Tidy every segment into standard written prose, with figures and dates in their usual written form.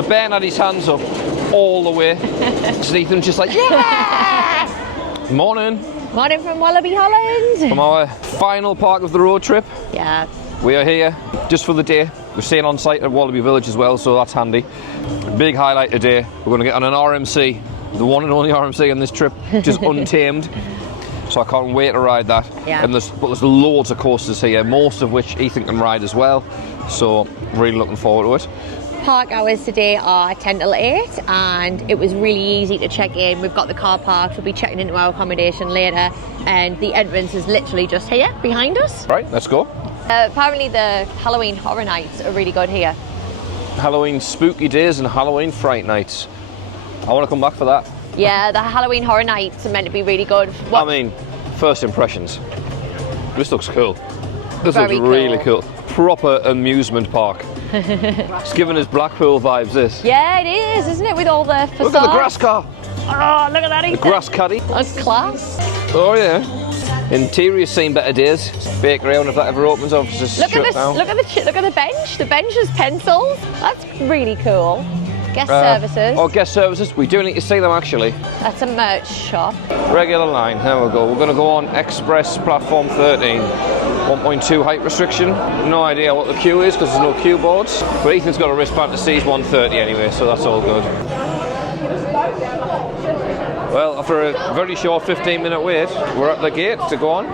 So Ben had his hands up all the way. So Ethan's just like, yeah! Morning. Morning from Walibi Holland. From our final part of the road trip. Yeah. We are here just for the day. We're staying on site at Walibi Village as well, so that's handy. Big highlight today. We're going to get on an RMC, the one and only RMC on this trip, which is Untamed. So I can't wait to ride that. Yeah. And there's loads of coasters here, most of which Ethan can ride as well. So really looking forward to it. Park hours today are 10 till 8 and it was really easy to check in. We've got the car parked, we'll be checking into our accommodation later, and the entrance is literally just here behind us. Right, let's go. Apparently the Halloween horror nights are really good here. Halloween spooky days and Halloween fright nights. I want to come back for that. Yeah, the Halloween horror nights are meant to be really good. I mean, first impressions. This looks cool. This Very looks really cool. Proper amusement park. It's giving us Blackpool vibes, this. Yeah, it is, isn't it, with all the facades? Look at the grass car. Oh, look at that. The grass caddy. That's class. Oh yeah. Interior's seen better days. Bakery, I wonder if that ever opens up. It's just Look at shut this. down. Look at the bench. The bench is pencils. That's really cool. Guest services. Oh, guest services. We do need to see them actually. That's a merch shop. Regular line. There we go. We're going to go on Express Platform 13. 1.2 height restriction. No idea what the queue is because there's no queue boards. But Ethan's got a wristband to seize 130 anyway, so that's all good. Well, after a very short 15-minute wait, we're at the gate to go on.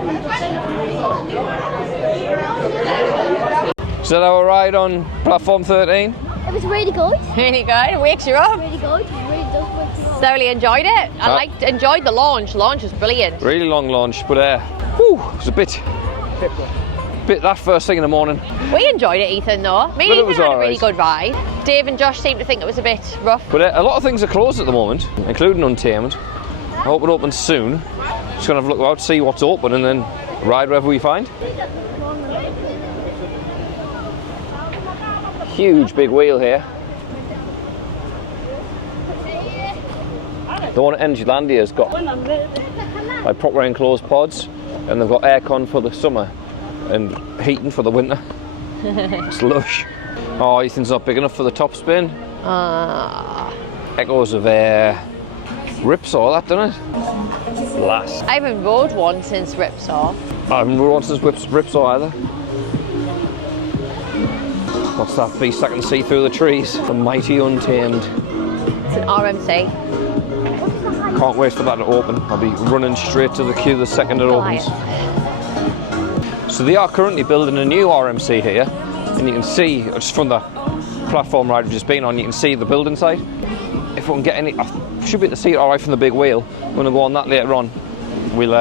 Is that our ride on Platform 13? It was really good. Really good. It wakes you up. Really good. It really does wake you up. Thoroughly enjoyed it. Enjoyed the launch. Launch was brilliant. Really long launch, but it was a bit that first thing in the morning. We enjoyed it, Ethan, though. Me and But it Ethan was had a alright. really good ride. Dave and Josh seemed to think it was a bit rough. But a lot of things are closed at the moment, including Untamed. I hope it opens soon. Just gonna have a look out, see what's open, and then ride wherever we find. Huge big wheel here. The one at Energylandia's got like proper enclosed pods, and they've got aircon for the summer and heating for the winter. It's lush. Oh, Ethan's not big enough for the top spin. Echoes of air. Ripsaw, that, doesn't it? Blast. I haven't rode one since Ripsaw. I haven't rode one since Ripsaw either. What's that beast I can see through the trees? The mighty Untamed. It's an RMC. Can't wait for that to open. I'll be running straight to the queue the second it opens. So they are currently building a new RMC here, and you can see, just from the platform ride we've just been on, you can see the building site. If we can get any, I should be able to see it all right from the big wheel. I'm going to go on that later on. We'll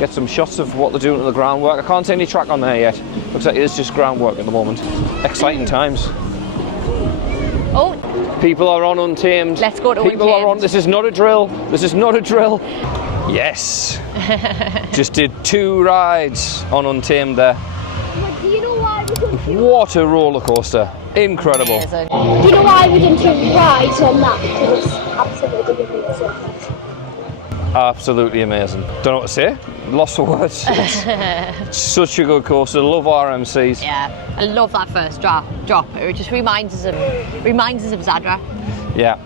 get some shots of what they're doing to the groundwork. I can't see any track on there yet. Looks like it is just groundwork at the moment. Exciting times. Oh, People are on Untamed. Let's go to People Untamed. are on. This is not a drill. This is not a drill. Yes. Just did 2 rides on Untamed there. But do you know why we didn't do What a roller coaster. Incredible. amazing. Do you know why we didn't do rides on that? Because it's absolutely amazing. Absolutely amazing. Don't know what to say. Lost for words. It's such a good coaster. Love RMCs. Yeah, I love that first drop. It just reminds us of Zadra. Yeah.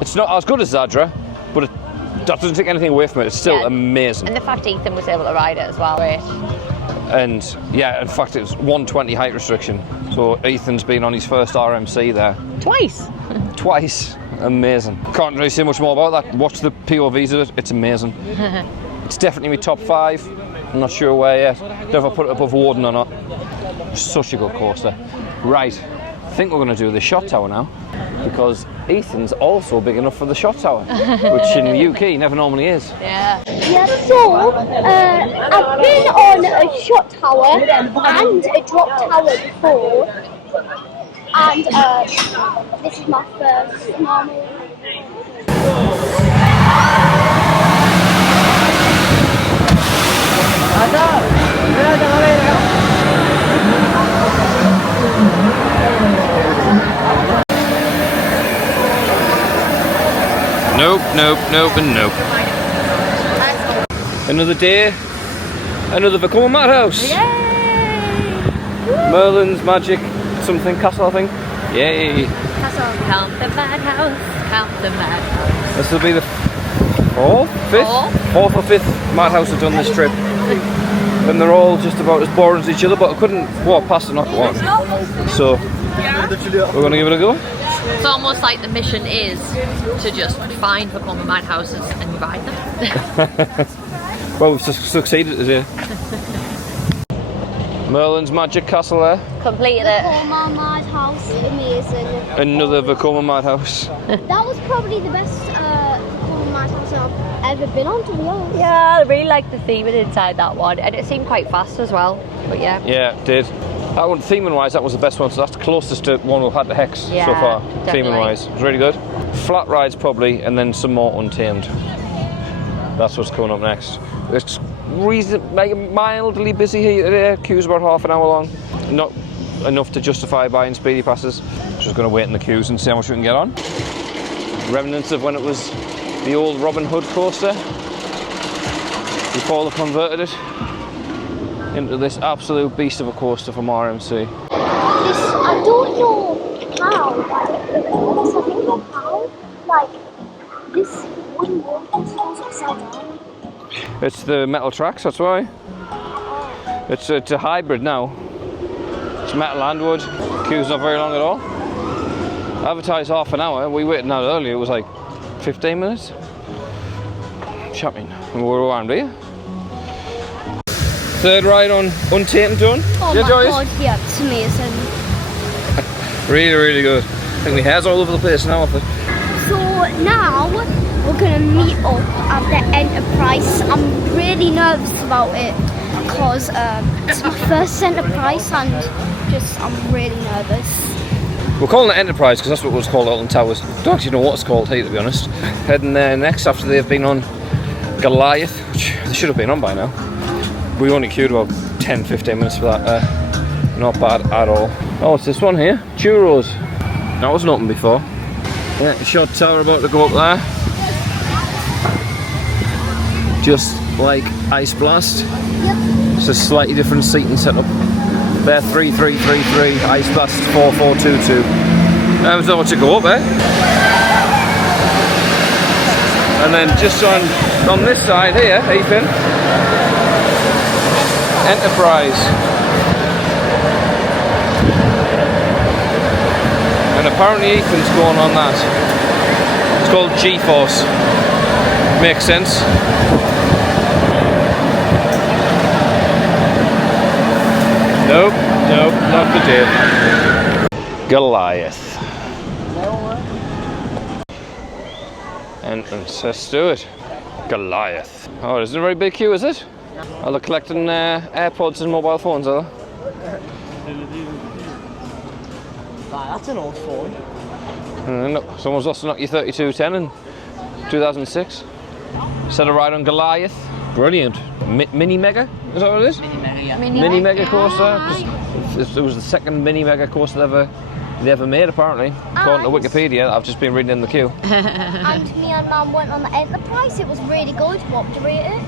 It's not as good as Zadra, but that doesn't take anything away from it. It's still Yeah. amazing. And the fact Ethan was able to ride it as well. Great. And yeah, in fact, it was 120 height restriction. So Ethan's been on his first RMC there. Twice. Twice. Amazing. Can't really say much more about that. Watch the POVs of it. It's amazing. It's definitely my top 5. I'm not sure where yet. Don't know if I put it above Warden or not. Such a good coaster. Right. I think we're going to do the shot tower now, because Ethan's also big enough for the shot tower, which in the UK never normally is. Yeah. Yeah, so I've been on a shot tower and a drop tower before, and this is my first normal. Nope, and nope. Another day, another Vekoma Madhouse. Yay! Merlin's Magic something castle, I think. Yay! Castle. Count the madhouse, count the madhouse. This will be the fourth or fifth madhouse I've done this trip. And they're all just about as boring as each other, but I couldn't walk past and not go on. So we're going to give it a go. It's almost like the mission is to just find Vekoma madhouses and ride them. Well, we've succeeded today. Merlin's Magic Castle there. Completed it. Vekoma Madhouse, amazing. Another Vekoma madhouse. That was probably the best Vekoma Madhouse I've ever been on, to be honest. Yeah, I really liked the theming inside that one, and it seemed quite fast as well. But yeah. Yeah, it did. That one, theming wise, that was the best one. So that's the closest to one we've had to Hex so far. Definitely. Theming wise, it was really good. Flat rides probably, and then some more Untamed. That's what's coming up next. It's mildly busy here today. Queue's about half an hour long. Not enough to justify buying speedy passes. Just going to wait in the queues and see how much we can get on. Remnants of when it was the old Robin Hood coaster before they converted it into this absolute beast of a coaster from RMC. I don't know how, like, I think of how, like, this wooden wall goes upside down. It's the metal tracks, that's why. It's a hybrid now. It's metal and wood. Queue's not very long at all. Advertised half an hour. We waited out earlier. It was like 15 minutes. Champion. We were around here. Third ride on Untamed done. Oh yeah, my Joyce? god, yeah, it's amazing. Really, really good. I think my hair's all over the place now off it. So now we're gonna meet up at the Enterprise. I'm really nervous about it because it's my first Enterprise and I'm really nervous. We're calling it Enterprise because that's what it was called at Alton Towers. Don't actually know what it's called here, to be honest. Heading there next after they've been on Goliath, which they should have been on by now. We only queued about 10-15 minutes for that. Not bad at all. Oh, it's this one here, Churros. That wasn't open before. Yeah, the shot tower about to go up there. Just like Ice Blast. Yep. It's a slightly different seating setup. They're 3-3-3-3, Ice Blast 4-4-2-2. There's not much to go up, eh? And then just on this side here, Ethan, Enterprise. And apparently Ethan's going on that. It's called G-Force. Makes sense. Nope, not the deal. Goliath. Entrance, let's do it. Goliath. Oh, it isn't a very big queue, is it? Are they collecting AirPods and mobile phones, are they? That's an old phone. No, someone's lost a Nokia 3210 in 2006. Set a ride on Goliath. Brilliant. Mini Mega? Is that what it is? Mini Mega, yeah. Mini Mega coaster. It was the second Mini Mega coaster they ever made, apparently. According to Wikipedia, I've just been reading in the queue. And me and Mum went on the Enterprise. It was really good. What would you rate it?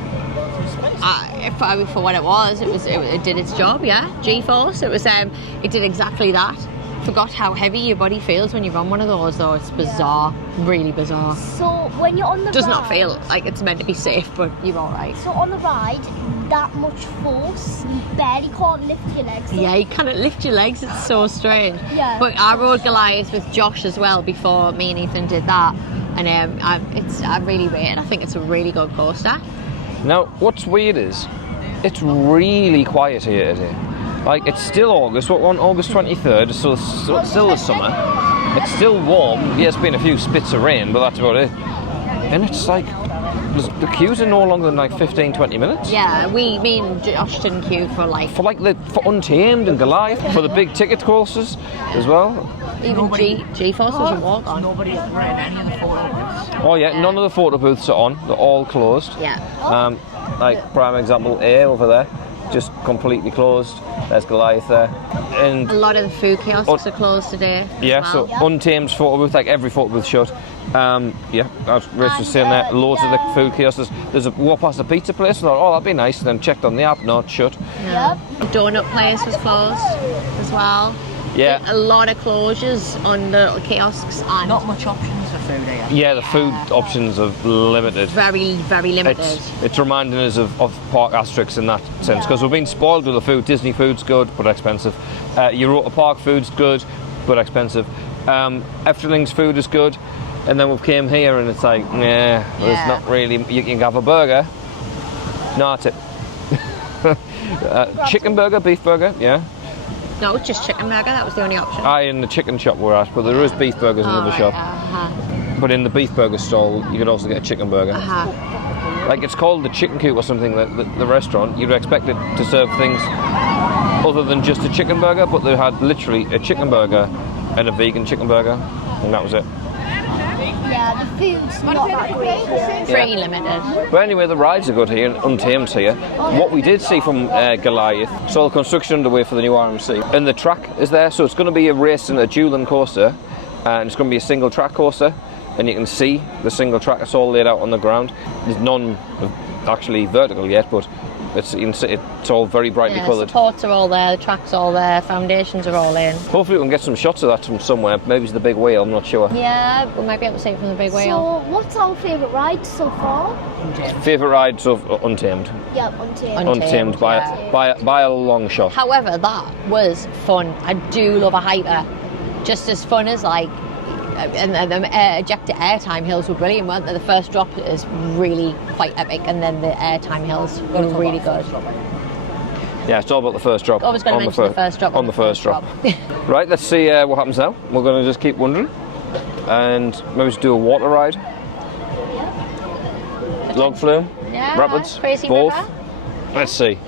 For what it was, it did its job. Yeah, G-force. It did exactly that. Forgot how heavy your body feels when you run one of those, though. It's bizarre, really bizarre. So when you're on the Does ride, not feel like it's meant to be safe, but you're all right. So on the ride, that much force, you barely can't lift your legs up. Yeah, you cannot lift your legs. It's so strange. Yeah. But I rode Goliath with Josh as well before me and Ethan did that, and I really rate it. I think it's a really good coaster. Now, what's weird is, it's really quiet here today. Like, it's still August, we're on August 23rd, so it's still the summer. It's still warm. Yeah, there's been a few spits of rain, but that's about it. And it's like, the queues are no longer than like 15-20 minutes. Yeah, me and Josh didn't queue for For Untamed and Goliath, for the big ticket courses as well. Even G-force doesn't walk on. Nobody's renting any of the photo booths. Oh yeah, none of the photo booths are on, they're all closed. Yeah. Like prime example A over there, just completely closed. There's Goliath there. And A lot of the food kiosks are closed today. yeah, as well. so Untamed's photo booth, like every photo booth shut. Yeah, as Rich was saying there, loads of the food kiosks. There's a walk past a pizza place and thought, oh, that'd be nice. And then checked on the app, no, it's shut. Yeah. The donut place was closed as well. Yeah. A lot of closures on the little kiosks and Not much options for food here. Yeah, the food options are limited. very, very limited. It's reminding us of Park Asterix in that sense, because we've been spoiled with the food. Disney food's good, but expensive. Europa Park food's good, but expensive. Efteling's food is good, and then we came here and it's like, there's not really. You can have a burger. No, that's it. Chicken burger, beef burger, yeah. No, it's just chicken burger. That was the only option. In the chicken shop we're at, but there is beef burgers in the other shop. But in the beef burger stall, you could also get a chicken burger. Like it's called the Chicken Coop or something. The restaurant, you'd expect it to serve things other than just a chicken burger, but they had literally a chicken burger and a vegan chicken burger, and that was it. Yeah, the food's not that great here. Pretty limited. But anyway, the rides are good here, and Untamed here. What we did see from Goliath, saw the construction underway for the new RMC, and the track is there, so it's going to be a race in a dueling coaster, and it's going to be a single track coaster, and you can see the single track. It's all laid out on the ground. There's none actually vertical yet, but you can see it's all very brightly coloured. Supports are all there, the track's all there, foundations are all in. Hopefully we can get some shots of that from somewhere. Maybe it's the big wheel, I'm not sure. Yeah, we might be able to see it from the big wheel. So, what's our favourite ride so far? Favourite rides of Untamed? Yeah, Untamed. Untamed by a long shot. However, that was fun. I do love a hyper. Just as fun as like, and the ejector airtime hills were brilliant, weren't they? The first drop is really quite epic, and then the airtime hills were really good. Yeah, it's all about the first drop. I was going to mention the first drop. On the first drop. Right, let's see what happens now. We're going to just keep wondering, and maybe just do a water ride. Log flume, Yeah, rapids, crazy both. river. Let's see.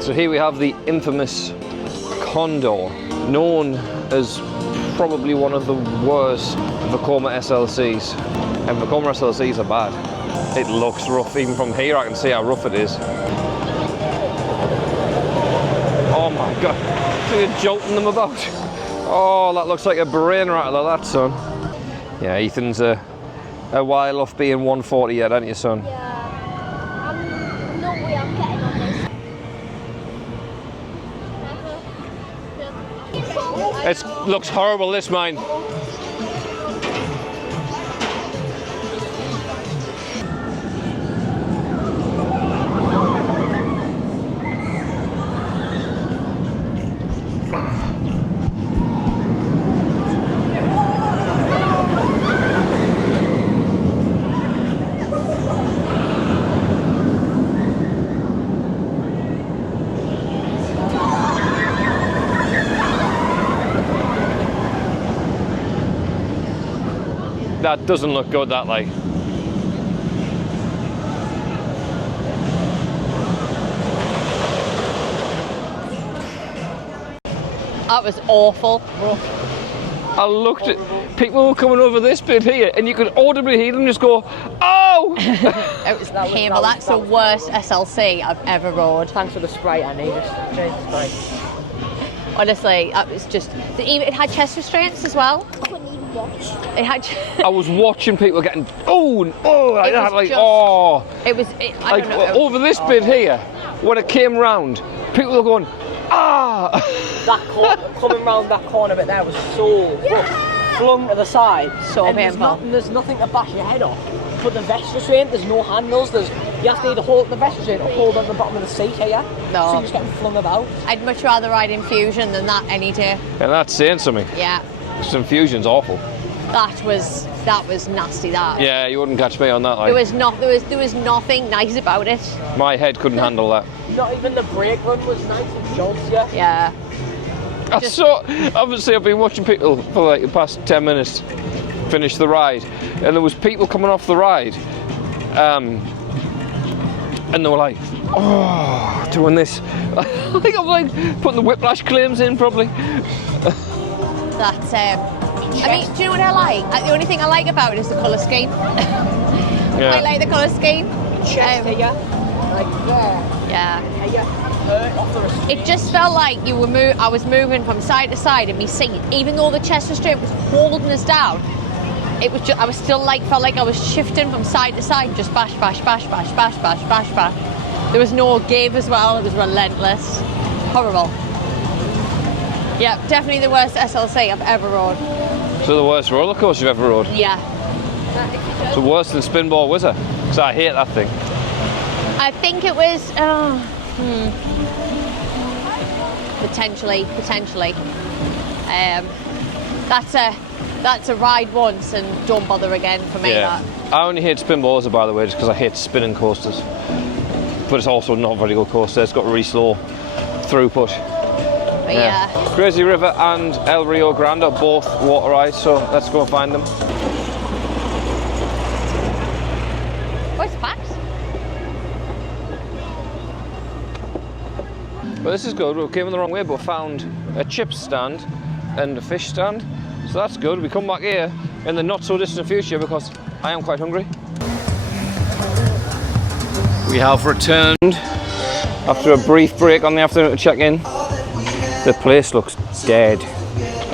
So here we have the infamous Condor, known as probably one of the worst Vekoma SLCs. And Vekoma SLCs are bad. It looks rough. Even from here I can see how rough it is. Oh my god, so you're jolting them about. Oh, that looks like a brain rattler, that, son. Yeah, Ethan's a while off being 140 yet, aren't you, son? Yeah. No way I'm getting on this. It looks horrible, this mine. That doesn't look good, that, like. That was awful. I looked at people were coming over this bit here, and you could audibly hear them just go, "Oh!" It was painful. That's the worst SLC I've ever rode. Thanks for the spray, Annie. Just change the spray. Honestly, that was just. It had chest restraints as well. I couldn't even watch. It had. I was watching people getting like that, like It was. I like don't know. over this bit here. When it came round, people were going, "Ah!" That corner, coming round that corner bit there was so flung to the side. So and painful. there's nothing to bash your head off. But the vest restraint, there's no handles. You have to either hold the vest restraint or hold on the bottom of the seat here. No. So you're just getting flung about. I'd much rather ride Infusion than that any day. And that's saying something. Yeah, This Infusion's awful. that was nasty. That. Yeah, you wouldn't catch me on that. Like. There was nothing nice about it. My head couldn't handle that. Not even the brake run was nice and jolts you. Yeah. Obviously I've been watching people for like the past 10 minutes finish the ride, and there was people coming off the ride, and they were like, "Oh, doing this." I think I'm like putting the whiplash claims in probably. That's. I mean, do you know what I like? The only thing I like about it is the colour scheme. I like the colour scheme. Chest here, like there. Yeah. Here, off the restraint. It just felt like I was moving from side to side in my seat, even though the chest restraint was holding us down. It was felt like I was shifting from side to side, just bash, bash, bash, bash, bash, bash, bash, bash. There was no give as well. It was relentless. Horrible. Yeah, definitely the worst SLC I've ever rode. So the worst roller coaster you've ever rode? Yeah. So worse than Spinball Whizzer? Because I hate that thing. I think it was potentially. That's a ride once and don't bother again for me. Yeah. I only hate Spinball Whizzer, by the way, just because I hate spinning coasters. But it's also not a very good coaster. It's got really slow throughput. But yeah. Crazy River and El Rio Grande are both water ice, so let's go and find them. What's packed? Well, this is good. We came in the wrong way, but found a chip stand and a fish stand. So that's good. We come back here in the not so distant future because I am quite hungry. We have returned after a brief break on the afternoon to check in. The place looks dead.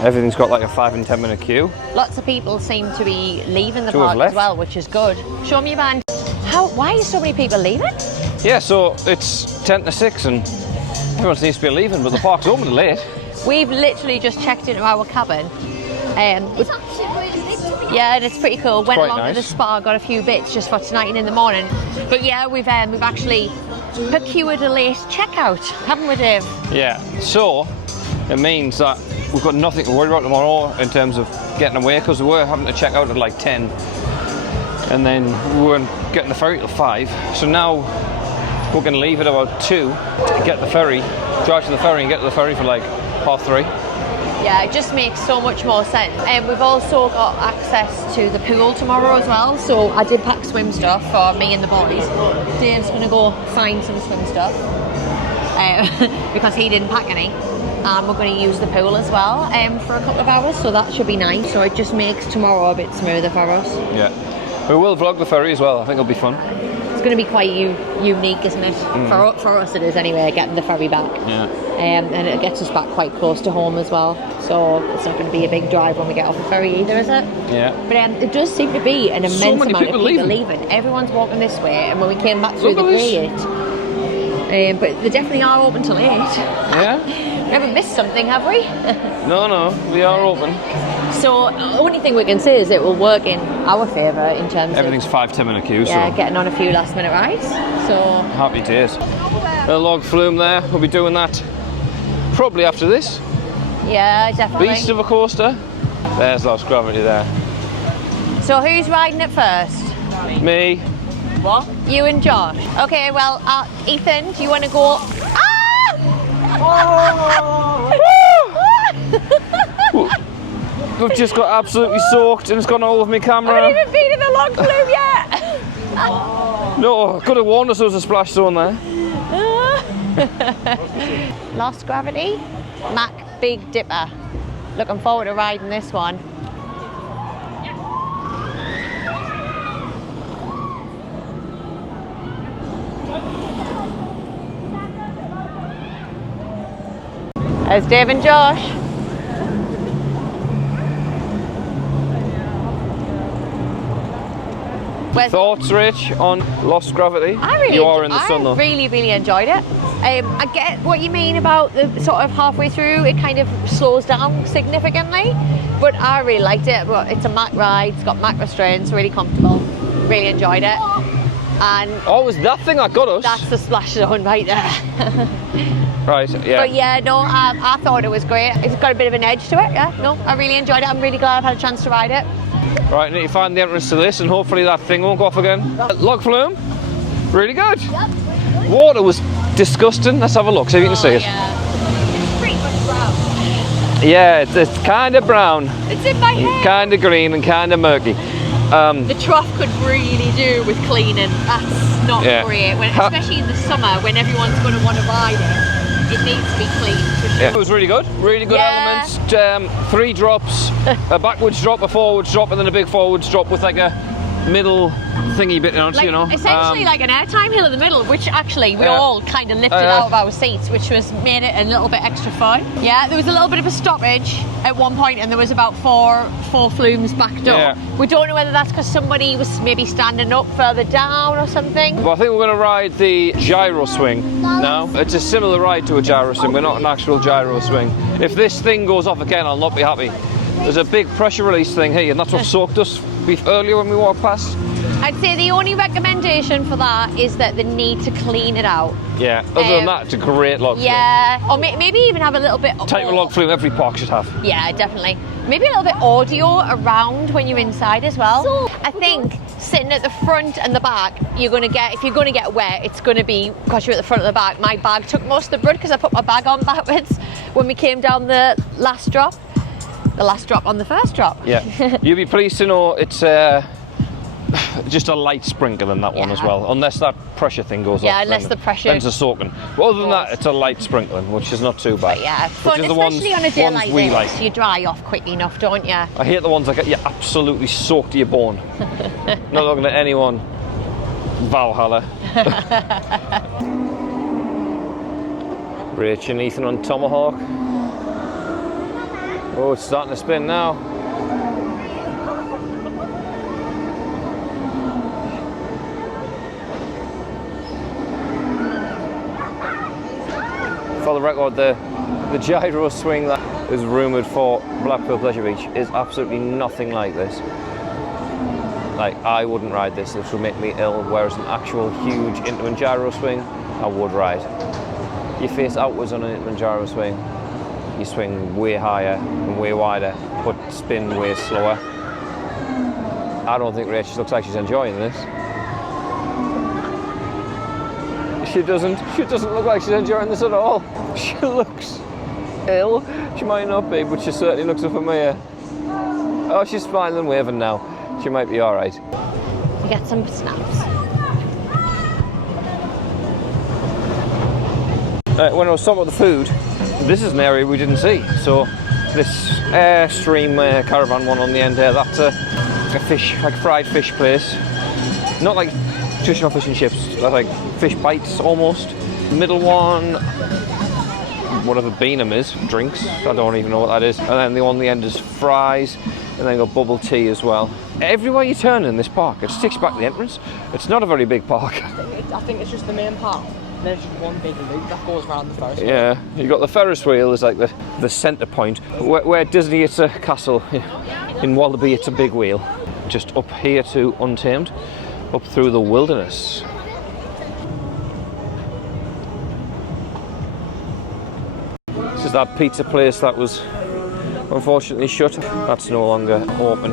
Everything's got like a 5 and 10 minute queue. Lots of people seem to be leaving the To have park left. as well, which is good. Show me your band. Why are so many people leaving? Yeah, so it's 10 to 6 and everyone seems to be leaving, but the park's open late. We've literally just checked into our cabin. It's actually really big to be Yeah, and it's pretty cool. Went Quite along to the nice. spa, got a few bits just for tonight and in the morning. But yeah, we've actually procured a late checkout, haven't we, Dave? Yeah, so it means that we've got nothing to worry about tomorrow in terms of getting away, because we were having to check out at like 10 and then we weren't getting the ferry till 5. So now we're going to leave at about 2, get the ferry, drive to the ferry and get to the ferry for like 3:30. Yeah, it just makes so much more sense. And we've also got access to the pool tomorrow as well. So I did pack swim stuff for me and the boys. Dave's going to go find some swim stuff because he didn't pack any. And we're going to use the pool as well for a couple of hours. So that should be nice. So it just makes tomorrow a bit smoother for us. Yeah. We will vlog the ferry as well. I think it'll be fun. It's going to be quite unique, isn't it? For us it is anyway, getting the ferry back. Yeah. And it gets us back quite close to home as well. So it's not going to be a big drive when we get off the ferry either, is it? Yeah. But it does seem to be an immense many amount people of people leaving. leaving. Everyone's walking this way, and when we came back through Look the at this. gate, but they definitely are open till 8. Yeah? We haven't missed something, have we? No, we are open. So the only thing we can say is it will work in our favour in terms Everything's of 5-10 minute queue, so getting on a few last minute rides. So happy days. A log flume there. We'll be doing that probably after this. yeah, definitely. Beast of a coaster. There's Lost Gravity there. So who's riding it first? Me. What? You and Josh. Okay, well, Ethan, do you want to go? We've just got absolutely soaked and it's gone all over my I camera. haven't even been in the log flume yet. No, could have warned us there was a splash zone there. Lost Gravity, Mac Big Dipper. Looking forward to riding this one. There's Dave and Josh. Where's Thoughts, Rich, on Lost Gravity? You are in the sun though. I really enjoyed it. I get what you mean about the sort of halfway through it kind of slows down significantly, but I really liked it. But it's a Mac ride, it's got Mac restraints, really comfortable. Really enjoyed it. And Oh, it was that thing that got us? that's the splash zone right there. Right, yeah. But yeah, no, I thought it was great. It's got a bit of an edge to it, yeah. No, I really enjoyed it. I'm really glad I've had a chance to ride it. Right, need to find the entrance to this and hopefully that thing won't go off again. Log flume, really good. Water was disgusting. Let's have a look, see if you can see it. Yeah. It's pretty much brown. Yeah, it's kind of brown, It's in my hair. kind of green and kind of murky. The trough could really do with cleaning. That's not Yeah. great, especially in the summer when everyone's going to want to ride it. It needs to be cleaned. For sure. Yeah, it was really good Yeah. elements. 3 drops, a backwards drop, a forwards drop, and then a big forwards drop with like a middle thingy bit on it, you know. Essentially like an airtime hill in the middle, which actually we all kind of lifted out of our seats, which was made it a little bit extra fun. Yeah, there was a little bit of a stoppage at one point, and there was about four flumes backed up. We don't know whether that's because somebody was maybe standing up further down or something. Well, I think we're going to ride the gyro swing now. It's a similar ride to a gyro swing. We're not an actual gyro swing. If this thing goes off again, I'll not be happy. There's a big pressure release thing here, and that's what soaked us earlier when we walked past. I'd say the only recommendation for that is that they need to clean it out. Yeah, other than that, it's a great log flume. Yeah, or maybe even have a little bit... Type of log flume every park should have. Yeah, definitely. Maybe a little bit audio around when you're inside as well. So, I think sitting at the front and the back, you're going to get, if you're going to get wet, it's going to be because you're at the front and the back. My bag took most of the brunt because I put my bag on backwards when we came down the last drop. The last drop on the first drop. Yeah, you'll be pleased to know it's just a light sprinkle in that one as well, unless that pressure thing goes off. Yeah, unless the pressure... Then it's a soaking. But other than that, it's a light sprinkling, which is not too bad. But yeah, fun, especially on a day like this, like. You dry off quickly enough, don't you? I hate the ones that get you absolutely soaked to your bone. Not looking at anyone. Valhalla. Rach and Ethan on Tomahawk. Oh, it's starting to spin now. For the record, the gyro swing that is rumoured for Blackpool Pleasure Beach is absolutely nothing like this. Like, I wouldn't ride this. This would make me ill, whereas an actual huge intimate gyro swing, I would ride. You face outwards on an intimate gyro swing, you swing way higher and way wider, but spin way slower. I don't think Rach looks like she's enjoying this. She doesn't look like she's enjoying this at all. She looks ill. She might not be, but she certainly looks unfamiliar. Oh, she's smiling and waving now. She might be all right. You get some snaps. When I was talking about the food, this is an area we didn't see. So this Airstream caravan one on the end there, that's a fish, like fried fish place. Not like traditional fish and chips, that's like fish bites almost. Middle one, whatever Beanham is, drinks, I don't even know what that is. And then the one on the end is fries, and then got bubble tea as well. Everywhere you turn in this park, it sticks back the entrance. It's not a very big park. I think it's just the main park. There's just one big loop that goes around the Ferris wheel. Yeah, you got the Ferris wheel is like the centre point. Where Disney it's a castle, in Walibi it's a big wheel. Just up here to Untamed, up through the wilderness. This is that pizza place that was unfortunately shut. That's no longer open,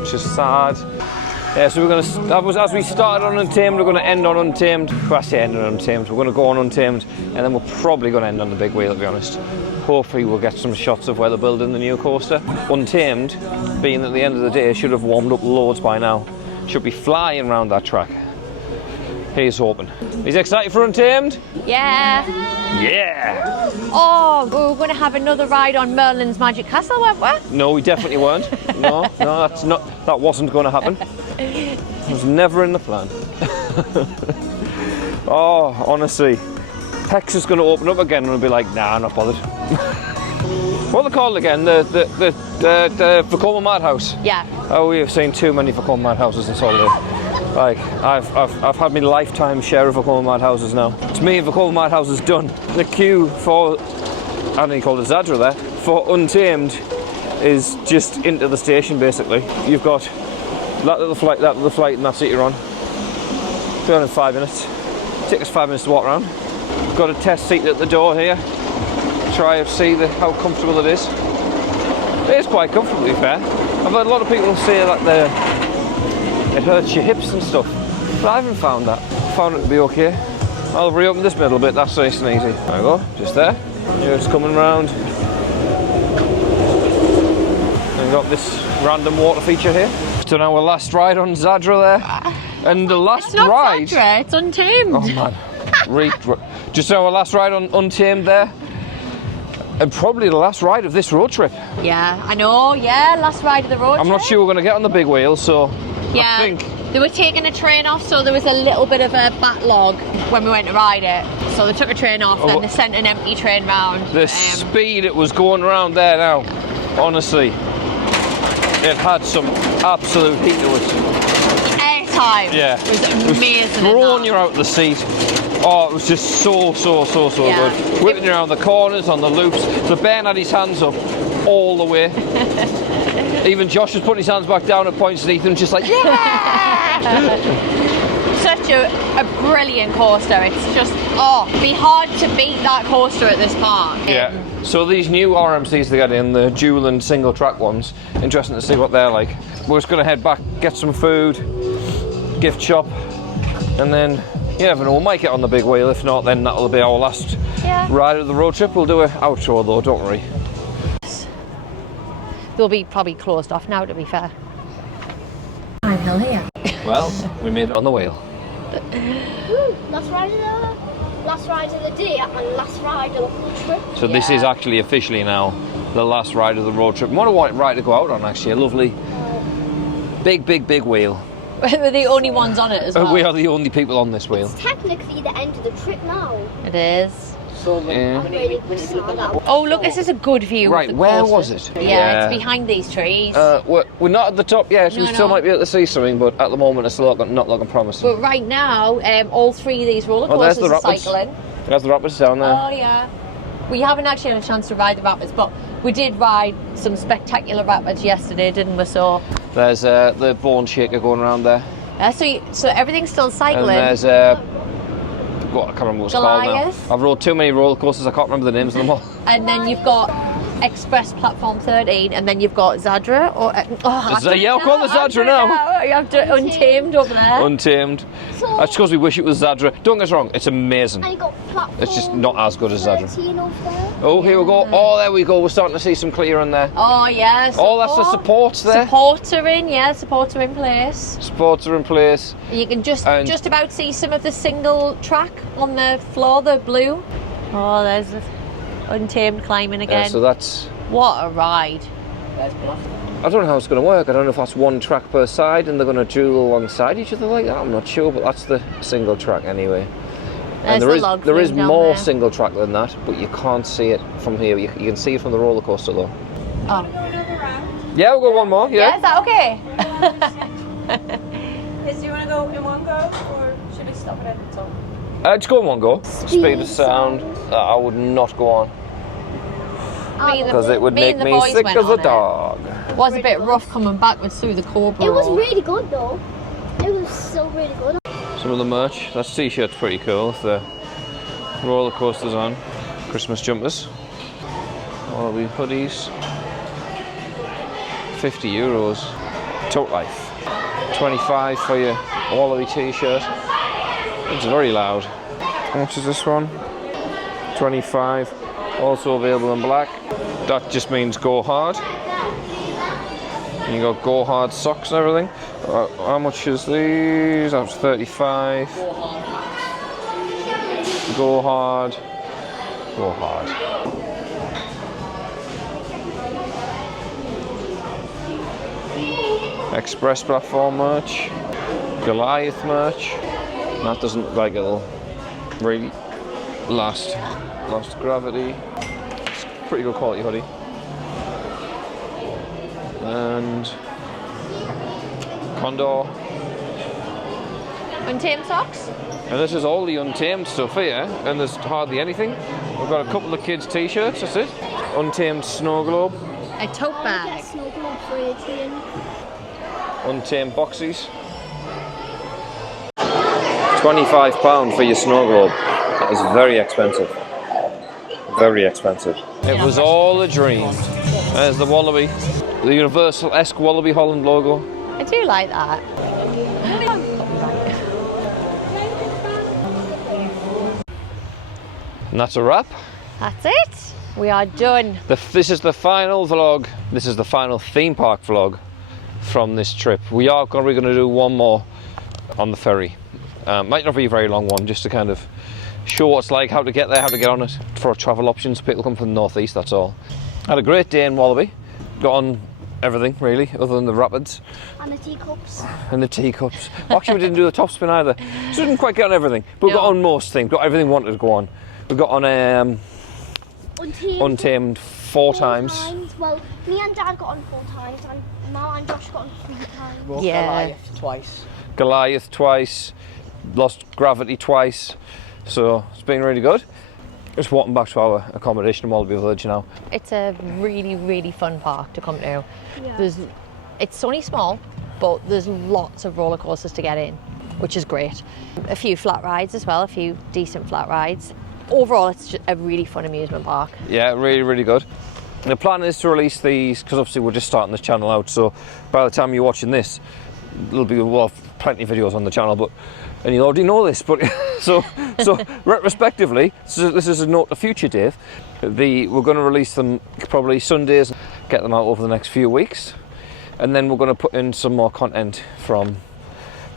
which is sad. Yeah, so we're going to, as we started on Untamed, we're going to end on Untamed. Well, I say end on Untamed, we're going to go on Untamed, and then we're probably going to end on the big wheel, to be honest. Hopefully we'll get some shots of where they're building the new coaster. Untamed, being at the end of the day, should have warmed up loads by now. Should be flying around that track. Here's hoping. He's excited for Untamed? Yeah. Yeah! Oh, we were going to have another ride on Merlin's Magic Castle, weren't we? No, we definitely weren't. No, that wasn't going to happen. It was never in the plan. Oh, honestly. Hex is going to open up again and we'll be like, nah, I'm not bothered. What are they called again? The Vekoma Madhouse? Yeah. Oh, we have seen too many Vekoma Madhouses this holiday. Like, I've had my lifetime share of Vekoma Madhouses now. To me, Vekoma Madhouse is done. The queue for, I don't know, you call it Zadra there, for Untamed is just into the station basically. You've got that little flight, and that's it, you're on. Be on in 5 minutes. Take us 5 minutes to walk around. Got a test seat at the door here. Try and see how comfortable it is. It is quite comfortable, to be fair. I've heard a lot of people say that it hurts your hips and stuff, but I haven't found that. I found it to be okay. I'll reopen this middle bit, that's nice and easy. There we go, just there. Here it's coming round. And we've got this random water feature here. So now our last ride on Zadra there. And the last it's not ride... Zadra, it's Untamed. Oh man. Just our last ride on Untamed there. And probably the last ride of this road trip. Yeah, I know, yeah, last ride of the road I'm trip. not sure we're going to get on the big wheel, so yeah. I think They were taking a train off, so there was a little bit of a backlog when we went to ride it. So they took a train off, then they sent an empty train round. The speed it was going around there now, honestly, it had some absolute heat to it. Airtime. Yeah. It was amazing. Throwing you out the seat. Oh, it was just so good. Whipping you around the corners, on the loops. The Ben had his hands up all the way. Even Josh was putting his hands back down at points, and Ethan was just like, yeah! Such a brilliant coaster. It's just, it'd be hard to beat that coaster at this park. Yeah. So these new RMCs they got in, the dual and single track ones, interesting to see what they're like. We're just going to head back, get some food, gift shop, and then you never know, we might get on the big wheel. If not, then that'll be our last ride of the road trip. We'll do an outro though, don't worry. They'll be probably closed off now, to be fair. I'm hell here. Well, we made it on the wheel. Woo, last ride of the day and last ride of the whole trip. So this is actually officially now the last ride of the road trip. What a ride to go out on, actually. A lovely, big wheel. We're the only ones on it as well. We are the only people on this wheel. It's technically the end of the trip now. It is. So, Yeah. Really sad that. Oh, look, this is a good view. Right, of the where coaster. was it? Yeah, it's behind these trees. We're not at the top yet. We still might be able to see something, but at the moment it's not looking promising. But right now, all three of these roller there's coasters the are rapids. cycling. There's the rapids down there. Oh yeah. We haven't actually had a chance to ride the rapids, but we did ride some spectacular rapids yesterday, didn't we? So There's the bone shaker going around there. so everything's still cycling. And there's I can't remember what it's called Goliath. now. I've rode too many roller coasters, I can't remember the names of them all. And then you've got Express Platform 13, and then you've got Zadra. I'll call it Zadra now. You have to Untamed up there. Untamed. That's because we wish it was Zadra. Don't get us wrong, it's amazing. And you got platform It's just not as good as Zadra. 13 over there. Oh, here we go. Oh, there we go. We're starting to see some clearing there. Oh yeah. Oh, that's the supports there. Supports are in, supports are in place. Supports are in place. You can just And- about see some of the single track on the floor, the blue. Oh, there's the Untamed climbing again. So that's... What a ride. I don't know how it's going to work. I don't know if that's one track per side and they're going to duel alongside each other like that. I'm not sure, but that's the single track anyway. And There's the log there is flume down more there. single track than that, but you can't see it from here. You can see it from the roller coaster though. Oh. Yeah, we'll go one more. Yeah, is that okay? Do you want to go in one go, or should we stop it at the top? Just go in one go. Speed of sound. I would not go on because it would make the me boys sick went as a on it. dog. It was a bit rough coming backwards through the Cobra. It was Roll. really good though. It was still really good. Some of the merch. That t-shirt's pretty cool. With the roller coasters on. Christmas jumpers. Wallaby hoodies. €50. Tote Life. 25 for your Wallaby t-shirt. It's very loud. How much is this one? 25. Also available in black. That just means go hard. You got go hard socks and everything. How much is these? That's 35. Go hard. Go hard. Express platform merch. Goliath merch. That doesn't look like it'll really last. Lost Gravity. It's a pretty good quality hoodie. And Condor. Untamed socks? And this is all the Untamed stuff here, and there's hardly anything. We've got a couple of kids' t-shirts, that's it. Untamed snow globe. A tote Get bag. snow globe for 18. Untamed boxies. £25 for your snow globe. That is very expensive. Very expensive. It was all a dream. There's the Wallaby. The Universal-esque Walibi Holland logo. I do like that. And that's a wrap. That's it. We are done. This is the final vlog. This is the final theme park vlog from this trip. We are probably going to do one more on the ferry. Might not be a very long one, just to kind of show what it's like, how to get there, how to get on it, for travel options. People come from the northeast, that's all. Had a great day in Wallaby. Got on everything really, other than the rapids And the teacups. and the teacups. Actually, we didn't do the top spin either. So we didn't quite get on everything, but we got No. on most things. Got everything we wanted to go on. We got on Untamed. Untamed four times. Well, me and Dad got on 4 times, and Mum and Josh got on 3 times. Broke Yeah. Goliath twice. Goliath twice, Lost Gravity twice. So it's been really good. Just walking back to our accommodation in Walibi Village now. It's a really, really fun park to come to. Yeah. It's only small, but there's lots of roller coasters to get in, which is great. A few flat rides as well, a few decent flat rides. Overall, it's just a really fun amusement park. Yeah, really, really good. The plan is to release these, because obviously we're just starting this channel out, so by the time you're watching this, there'll be plenty of videos on the channel, and you'll already know this, but so retrospectively, so this is a note to future Dave. We're going to release them probably Sundays, get them out over the next few weeks, and then we're going to put in some more content from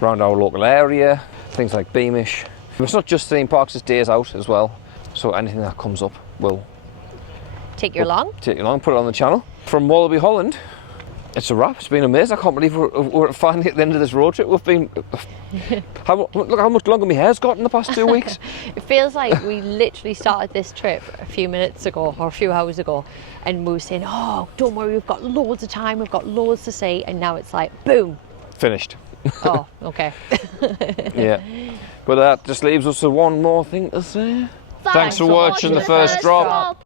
around our local area, things like Beamish. It's not just theme parks, it's days out as well, so anything that comes up we'll Take you along. put it on the channel. From Walibi Holland, it's a wrap. It's been amazing. I can't believe we're finally at the end of this road trip. We've been look how much longer my hair's got in the past 2 weeks. It feels like we literally started this trip a few minutes ago or a few hours ago, and we were saying, oh, don't worry, we've got loads of time, we've got loads to see, and now it's like, boom. Finished. Oh, okay. Yeah. But that just leaves us with one more thing to say. Thanks for watching the first drop.